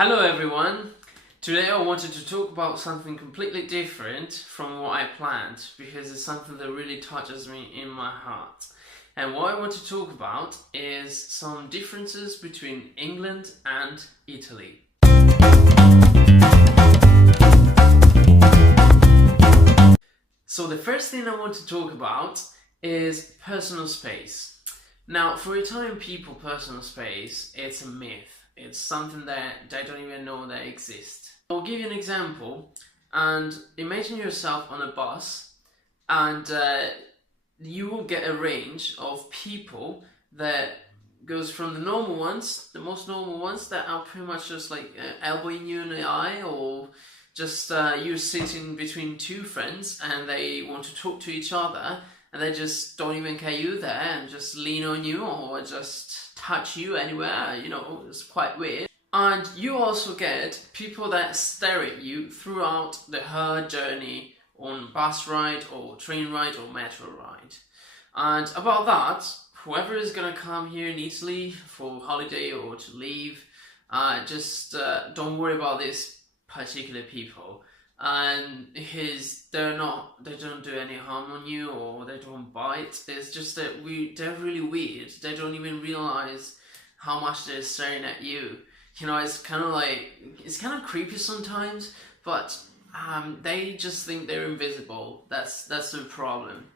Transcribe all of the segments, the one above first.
Hello everyone! Today I wanted to talk about something completely different from what I planned because it's something that really touches me in my heart. And what I want to talk about is some differences between England and Italy. So the first thing I want to talk about is personal space. Now, for Italian people, personal space, it's a myth. It's something that they don't even know that exists. I'll give you an example, and imagine yourself on a bus, and you will get a range of people that goes from the normal ones, the most normal ones that are pretty much just like elbowing you in the eye, or just you're sitting between two friends and they want to talk to each other and they just don't even care you there and just lean on you or just touch you anywhere, you know, it's quite weird. And you also get people that stare at you throughout the whole journey on bus ride or train ride or metro ride. And about that, whoever is gonna come here in Italy for holiday or to leave, just don't worry about this particular people, and because they don't do any harm on you or they don't bite. It's just that they're really weird. They don't even realize how much they're staring at you. You know, it's kind of creepy sometimes, but they just think they're invisible. That's the problem.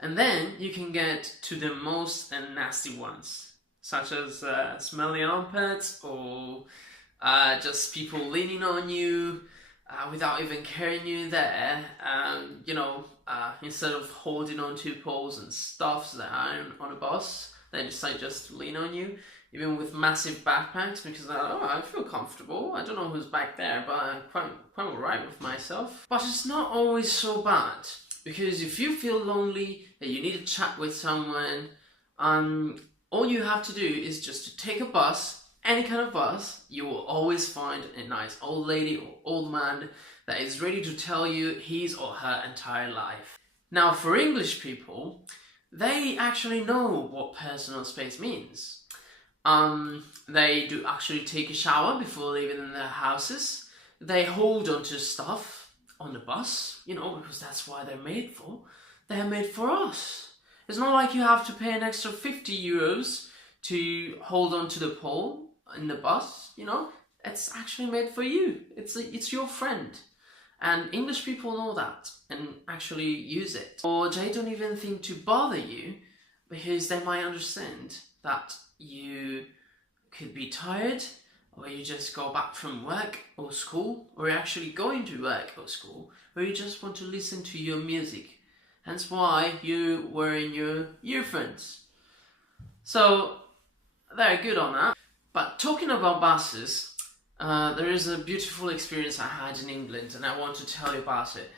And then you can get to the most nasty ones, such as smelly armpits or just people leaning on you without even carrying you there. Instead of holding on to poles and stuffs that are on a bus, they just lean on you, even with massive backpacks, because I feel comfortable. I don't know who's back there, but I'm quite alright with myself. But it's not always so bad, because if you feel lonely, that you need to chat with someone, all you have to do is just to take a bus. Any kind of bus, you will always find a nice old lady or old man that is ready to tell you his or her entire life. Now, for English people, they actually know what personal space means. They do actually take a shower before leaving their houses. They hold on to stuff on the bus, you know, because that's why they're made for. They're made for us. It's not like you have to pay an extra 50 euros to hold on to the pole in the bus, you know. It's actually made for you. It's your friend. And English people know that and actually use it. Or they don't even think to bother you because they might understand that you could be tired, or you just go back from work or school, or you're actually going to work or school, or you just want to listen to your music. Hence why you're wearing your earphones. So they're good on that. But talking about buses, there is a beautiful experience I had in England, and I want to tell you about it.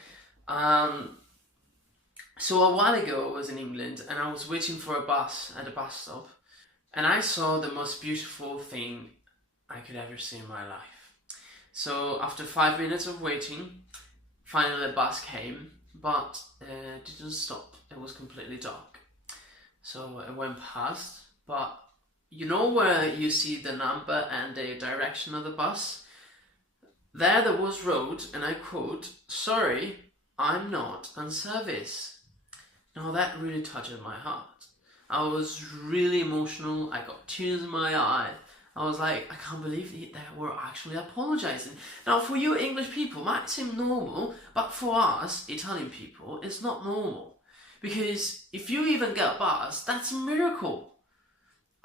So a while ago I was in England and I was waiting for a bus at a bus stop, and I saw the most beautiful thing I could ever see in my life. So after 5 minutes of waiting, finally the bus came, but it didn't stop. It was completely dark. So it went past, but you know where you see the number and the direction of the bus? There was wrote, and I quote, "Sorry, I'm not on service." Now that really touched my heart. I was really emotional. I got tears in my eye. I was like, I can't believe they were actually apologizing. Now, for you English people, it might seem normal, but for us Italian people, it's not normal. Because if you even get a bus, that's a miracle.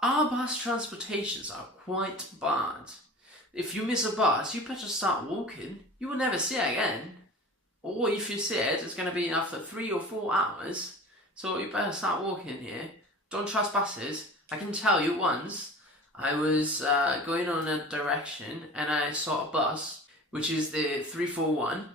Our bus transportations are quite bad. If you miss a bus, you better start walking. You will never see it again. Or if you see it, it's going to be after 3 or 4 hours. So you better start walking here. Don't trust buses. I can tell you once, I was going on a direction and I saw a bus, which is the 341.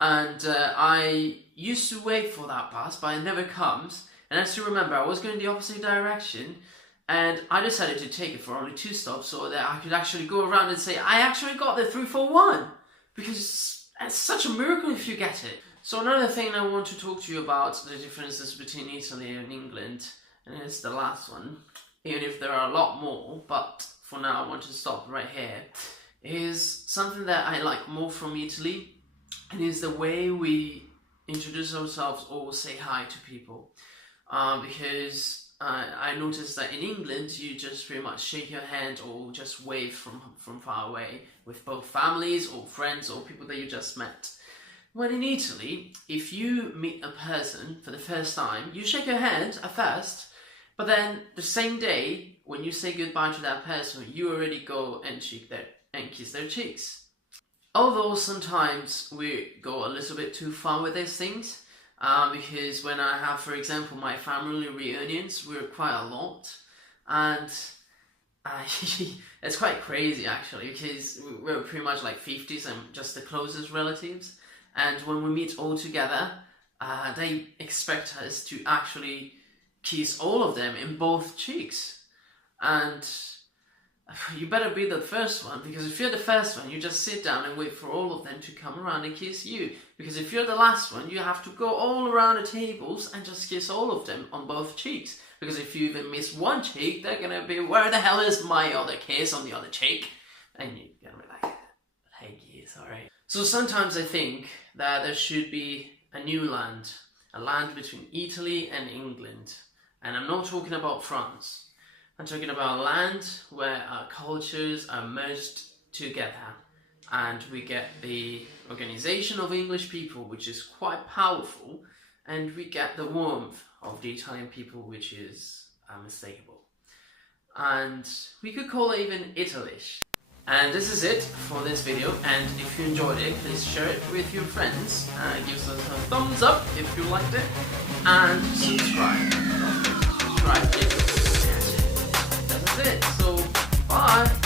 And I used to wait for that bus, but it never comes. And I still remember, I was going the opposite direction. And I decided to take it for only 2 stops so that I could actually go around and say, I actually got the 341. Because it's such a miracle if you get it. So another thing I want to talk to you about, the differences between Italy and England, and it's the last one, even if there are a lot more, but for now I want to stop right here, is something that I like more from Italy, and is the way we introduce ourselves or say hi to people. Because I noticed that in England you just pretty much shake your hand or just wave from far away with both families or friends or people that you just met. When in Italy, if you meet a person for the first time, you shake your hand at first, but then the same day, when you say goodbye to that person, you already go and kiss their cheeks. Although sometimes we go a little bit too far with these things, because when I have, for example, my family reunions, we're quite a lot, and it's quite crazy actually, because we're pretty much like 50s and just the closest relatives. And when we meet all together, they expect us to actually kiss all of them in both cheeks. And you better be the first one, because if you're the first one, you just sit down and wait for all of them to come around and kiss you. Because if you're the last one, you have to go all around the tables and just kiss all of them on both cheeks. Because if you even miss one cheek, they're gonna be, where the hell is my other kiss on the other cheek? And you're gonna be like, hey, yes, alright. So sometimes I think that there should be a new land, a land between Italy and England. And I'm not talking about France. I'm talking about a land where our cultures are merged together, and we get the organization of English people, which is quite powerful, and we get the warmth of the Italian people, which is unmistakable. And we could call it even Italish. And this is it for this video, and if you enjoyed it, please share it with your friends, give us a thumbs up if you liked it, and subscribe. Don't forget to subscribe. That's it. So, bye!